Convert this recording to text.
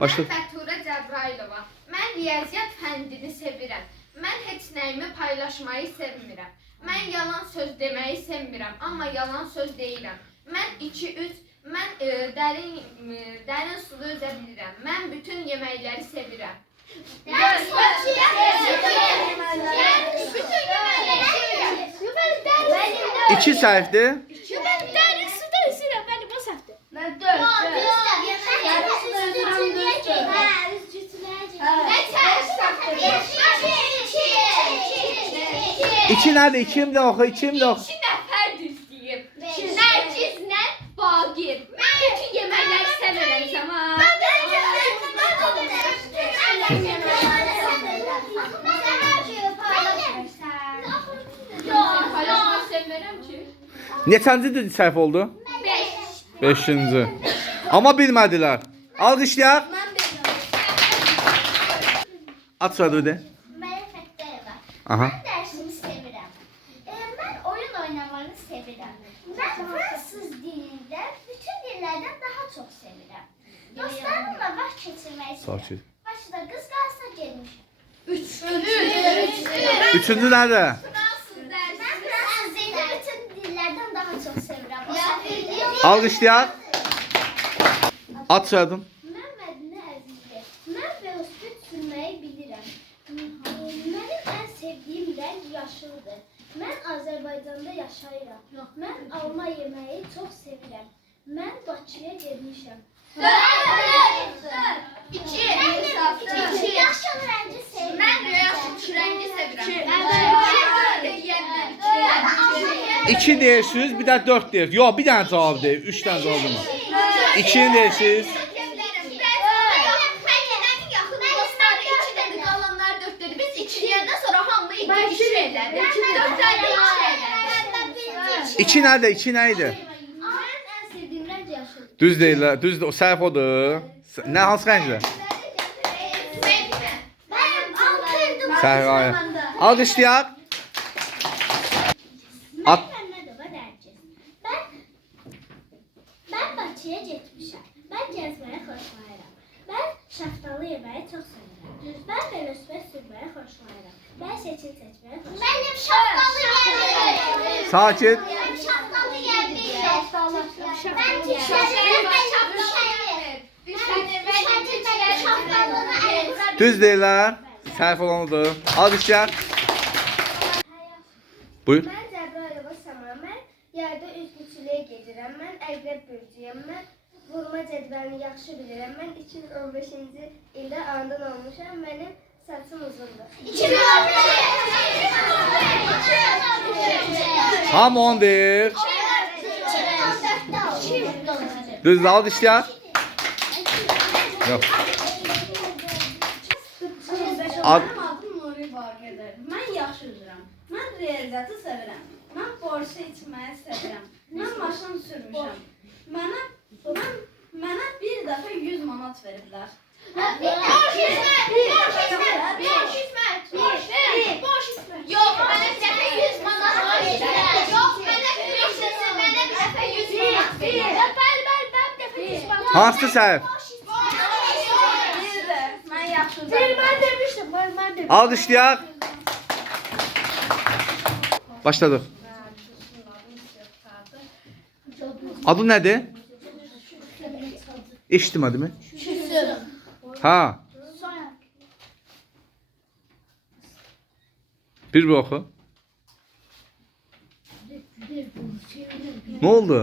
Başla. Mən Fətura Cəbrailova. Mən riyaziyyat fəndini sevirəm. Mən heç nəyimi paylaşmayı sevmirəm. Mən yalan söz deməyi sevmirəm, amma yalan söz deyirəm. Mən 2-3, mən dərin suda üzə bilirəm. Mən bütün yeməkləri sevirəm. Bütün yeməkləri sevirəm. 2 səhvdir. Mən dərin suda üzürəm, mənim o səhvdir. Mən 4. İki nədir? İkim də oxu, ikim də oxu. 2 nəfər düzdəyib. Nərgizlə Bagir. Mən bütün yeməkləri sevirəm Səma. Paylaşmaq sevmirəm ki. Neçəncidir səhv oldu? 5. 5-ci. Amma bilmədilər. Alqışlayaq. At soyadı de. Aha. Mən dərsimi sevirəm. Mən oyun oynamanı sevirəm. Mən fransız dilində bütün dillərdən daha çox sevirəm. Dostlarımla vaxt keçirməyi sevirəm. Sakin. Başda qız qalsa gelmişəm. 3. Üçüncü nədir? Mən fransız dilini bütün dillərdən daha çox sevirəm. O səfirdir. Alqışlayaq. At soyadın. Mən Mədinə Əzizli. Mən velosiped sürməyi bilirəm. Mənim ən sevdiyim rəng yaşıldır. Mən Azərbaycanda yaşayıram. Mən alma yeməyi çox sevirəm. Mən Bakıya getmişəm. 2. Yaşıl rəngi sevirəm. Mən yaşıl rəngi sevirəm. 2 deyirsiniz, bir də 4 deyir. Yox, bir dənə cavab deyir. 3 dənə cavab demir. 2-ni deyirsiniz. İki nədir? 2 nə idi? Mən ən sevdiyim rəng yaşıldır. Düz deyirlər. Düz səhv odur. Nə hansı rəngdir? Mən alqırdım. Səhv. Alqışlayaq. At. Ben Bakıya getmişəm. Mən gəzməyi xoşlayıram. Mən şaftalı yeməyi çox sevirəm. Mən velosiped sürməyi xoşlayıram. Mən seçil seçməyi xoşlayıram. Mənim şaftalı yeməyi. Sakin. Şaftalı yeməyi. Şaftalı. Ben şaftalını Düz deyirlər. Səhv olan odur. Alqışlayaq. Buyur. Mən Cəbrailova Səma. Mən yayda üzgüçülüyə gedirəm. Mən əqrəb bürcüyəm. Mən vurma cədvəlini yaxşı bilirəm. Mən 2015-ci ildə anadan olmuşam. Mənim saçım uzundur. Hamı onu deyir. Düz alqışlayaq. Yox. Ad Mənim adım Nuri Bagirdir. Mən yaxşı üzürəm. Mən riyaziyyatı sevirəm. Mən borsa içməyi sevirəm. Mən maşın sürmüşəm. Mənə bir dəfə 100 manat veriblər. Yox, mənə bir dəfə 100 manat veriblər. Yox, mənə bir dəfə 100 manat veriblər. Bəli, bir dəfə 100 manat. hansı səhv? Bildir. Mən yaxşı üzürəm. Mən demişdim, mən demişdim. Alqışlayaq. Başladıq. Adı nədir? Eşitmədi mi? Ha. Bir oxu. Nə oldu?